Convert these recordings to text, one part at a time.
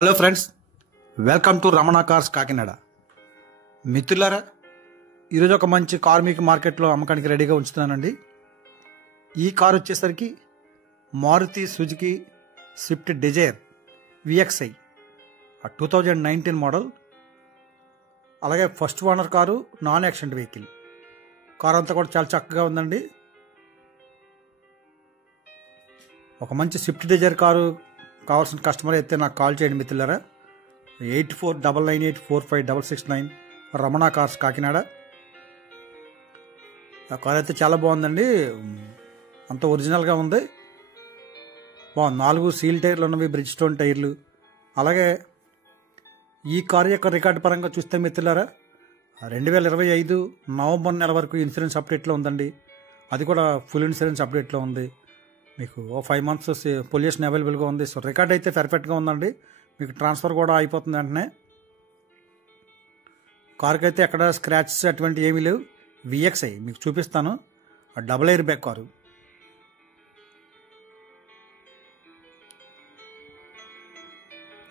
Hello friends, welcome to Ramana cars Kakinada. మిత్రులారా, ఈరోజు ఒక మంచి కారు మీకు మార్కెట్లో అమ్మకానికి రెడీగా ఉంచుతున్నానండి. ఈ కారు వచ్చేసరికి Maruti Suzuki Swift Dzire VXi 2019 model. అలాగే first owner car, non accident vehicle. Car అంతా కూడా చాలా చక్కగా ఉందండి. ఒక మంచి స్విఫ్ట్ డిజైర్ కారు కావాల్సిన కస్టమర్ అయితే నాకు కాల్ చేయండి మిత్రులారా. 8499845669 రమణ కార్స్ కాకినాడ. ఆ కార్ అయితే చాలా బాగుందండి, అంత ఒరిజినల్గా ఉంది. బాగుంది. 4 సీల్ టైర్లు ఉన్నవి, బ్రిడ్జ్ స్టోన్ టైర్లు. అలాగే ఈ కారు యొక్క రికార్డు పరంగా చూస్తే మిత్రులారా, 2025 నవంబర్ నెల వరకు ఇన్సూరెన్స్ అప్డేట్లో ఉందండి. అది కూడా ఫుల్ ఇన్సూరెన్స్ అప్డేట్లో ఉంది. మీకు 5 months పొల్యూషన్ అవైలబుల్గా ఉంది. సో రికార్డ్ అయితే పర్ఫెక్ట్గా ఉందండి. మీకు ట్రాన్స్ఫర్ కూడా అయిపోతుంది వెంటనే. కార్కి అయితే ఎక్కడ స్క్రాచెస్ అటువంటి ఏమీ లేవు. విఎక్స్ఐ మీకు చూపిస్తాను. Double air bag car.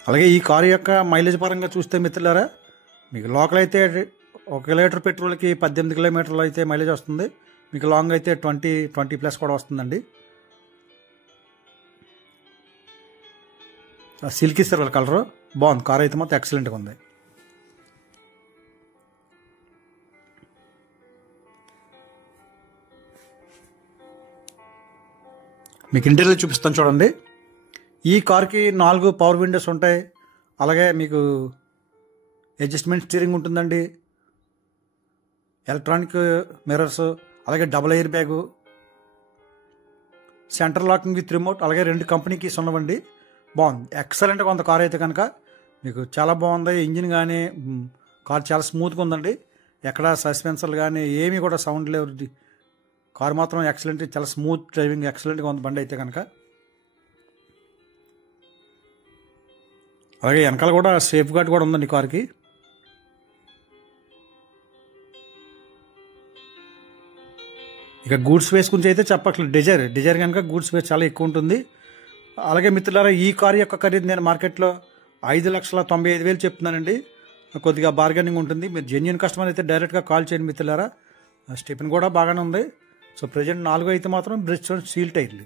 అలాగే ఈ కారు యొక్క మైలేజ్ పరంగా చూస్తే మిత్రులారా, మీకు లోకల్ అయితే 1 లీటర్ పెట్రోల్కి 18 కిలోమీటర్లు అయితే మైలేజ్ వస్తుంది. మీకు లాంగ్ అయితే 20+ కూడా వస్తుందండి. సిల్కీ సిల్వర్ కలర్ బాగుంది. కార్ అయితే మాత్రం ఎక్సలెంట్గా ఉంది. మీకు ఇంటీరియర్ చూపిస్తాను చూడండి. ఈ కార్కి 4 పవర్ విండోస్ ఉంటాయి. అలాగే మీకు అడ్జస్ట్మెంట్ స్టీరింగ్ ఉంటుందండి, ఎలక్ట్రానిక్ మిర్రర్స్, అలాగే double air bag, centre locking with remote, అలాగే 2 కంపెనీ కీస్ ఉన్నవండి. బాగుంది, ఎక్సలెంట్గా ఉంది కార్ అయితే కనుక. మీకు చాలా బాగుంది. ఇంజిన్ కానీ కార్ చాలా స్మూత్గా ఉందండి. ఎక్కడ సస్పెన్సర్లు కానీ ఏమీ కూడా సౌండ్ లేవు. కార్ మాత్రం ఎక్సలెంట్, చాలా స్మూత్ డ్రైవింగ్, ఎక్సలెంట్గా ఉంది బండి అయితే కనుక. అలాగే వెనకాల కూడా సేఫ్ గార్డ్ కూడా ఉందండి కార్కి. ఇక గూడ్స్ స్పేస్ గురించి అయితే చెప్పట్లేదు. డిజైర్ కనుక గూడ్స్ స్పేస్ చాలా ఎక్కువ ఉంటుంది. అలాగే మిత్రులారా, ఈ కారు యొక్క ఖరీదు నేను మార్కెట్లో 5,95,000 చెప్తున్నానండి. కొద్దిగా బార్గెనింగ్ ఉంటుంది. మీరు జెన్యూన్ కస్టమర్ అయితే డైరెక్ట్గా కాల్ చేయండి మిత్రులారా. స్టెపిన్ కూడా బాగానే ఉంది. సో ప్రజెంట్ 4 అయితే మాత్రం బ్రిడ్జ్ స్టోన్ సీల్ టైర్లు.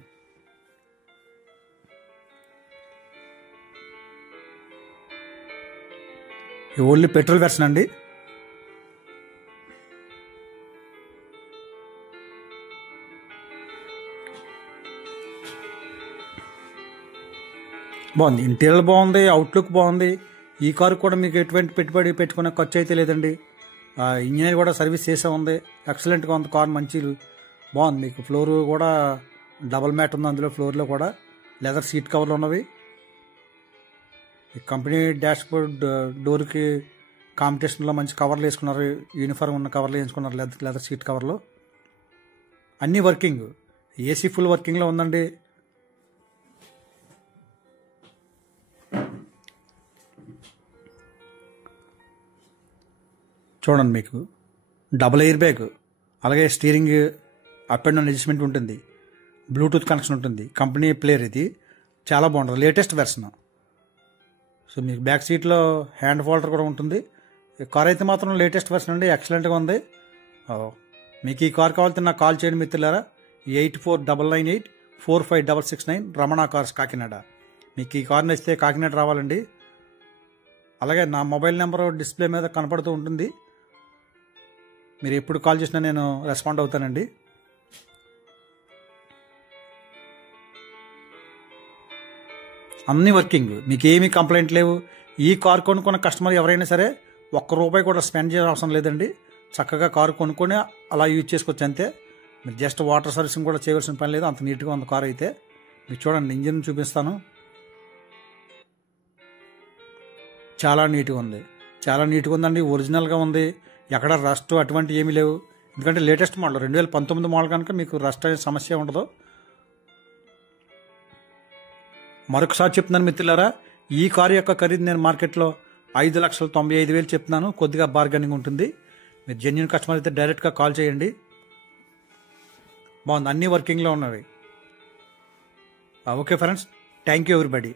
ఈ ఓన్లీ పెట్రోల్ వెర్షన్ అండి. బాగుంది, ఇంటీరియర్ బాగుంది, అవుట్లుక్ బాగుంది. ఈ కారు కూడా మీకు ఎటువంటి పెట్టుబడి పెట్టుకునే ఖర్చు అయితే లేదండి. ఇంజనీర్ కూడా సర్వీస్ చేసే ఉంది, ఎక్సలెంట్గా ఉంది కారు. మంచి బాగుంది. మీకు ఫ్లోర్ కూడా డబల్ మ్యాట్ ఉంది అందులో. ఫ్లోర్లో కూడా లెదర్ సీట్ కవర్లు ఉన్నవి. ఈ కంపెనీ డాష్ బోర్డ్ డోర్కి కాంపిటీషన్లో మంచి కవర్లు వేసుకున్నారు. యూనిఫామ్ ఉన్న కవర్లు వేసుకున్నారు, లెదర్ సీట్ కవర్లు. అన్నీ వర్కింగ్. ఏసీ ఫుల్ వర్కింగ్లో ఉందండి. చూడండి, మీకు డబుల్ ఎయిర్ బ్యాగ్, అలాగే steering up and down adjustment ఉంటుంది, బ్లూటూత్ కనెక్షన్ ఉంటుంది, కంపెనీ ప్లేయర్. ఇది చాలా బాగుంటుంది, లేటెస్ట్ వెర్షన్. సో మీకు బ్యాక్ సీట్లో హ్యాండ్ హోల్డర్ కూడా ఉంటుంది. కార్ అయితే మాత్రం లేటెస్ట్ వెర్షన్ అండి, ఎక్సలెంట్గా ఉంది. మీకు ఈ కార్ కావాలంటే నాకు కాల్ చేయండి మిత్రులారా. 8499845669 రమణ కార్స్ కాకినాడ. మీకు ఈ కార్ నచ్చితే కాకినాడ రావాలండి. అలాగే నా మొబైల్ నెంబర్ డిస్ప్లే మీద కనపడుతూ ఉంటుంది. మీరు ఎప్పుడు కాల్ చేసినా నేను రెస్పాండ్ అవుతానండి. అన్నీ వర్కింగ్, మీకు ఏమీ కంప్లైంట్ లేవు. ఈ కారు కొనుక్కున్న కస్టమర్ ఎవరైనా సరే ₹1 కూడా స్పెండ్ చేయాల్సిన అవసరం లేదండి. చక్కగా కారు కొనుక్కొని అలా యూజ్ చేసుకోవచ్చు అంతే. మీరు జస్ట్ వాటర్ సర్వీసింగ్ కూడా చేయవలసిన పని లేదు, అంత నీట్గా ఉంది కారు అయితే. మీకు చూడండి, ఇంజిన్ చూపిస్తాను. చాలా నీట్గా ఉంది, చాలా నీట్గా ఉందండి. ఒరిజినల్గా ఉంది, ఎక్కడ రస్ట్ అటువంటి ఏమీ లేవు. ఎందుకంటే లేటెస్ట్ మోడల్ 2019 మోడల్ కనుక మీకు రస్ట్ అనే సమస్య ఉండదు. మరొకసారి చెప్తున్నాను మిత్రులారా, ఈ కారు యొక్క ఖరీదు నేను మార్కెట్లో 5,95,000 చెప్తున్నాను. కొద్దిగా బార్గెనింగ్ ఉంటుంది. మీరు జెన్యూన్ కస్టమర్ అయితే డైరెక్ట్గా కాల్ చేయండి. బాగుంది, అన్నీ వర్కింగ్లో ఉన్నవి. Okay friends, thank you everybody.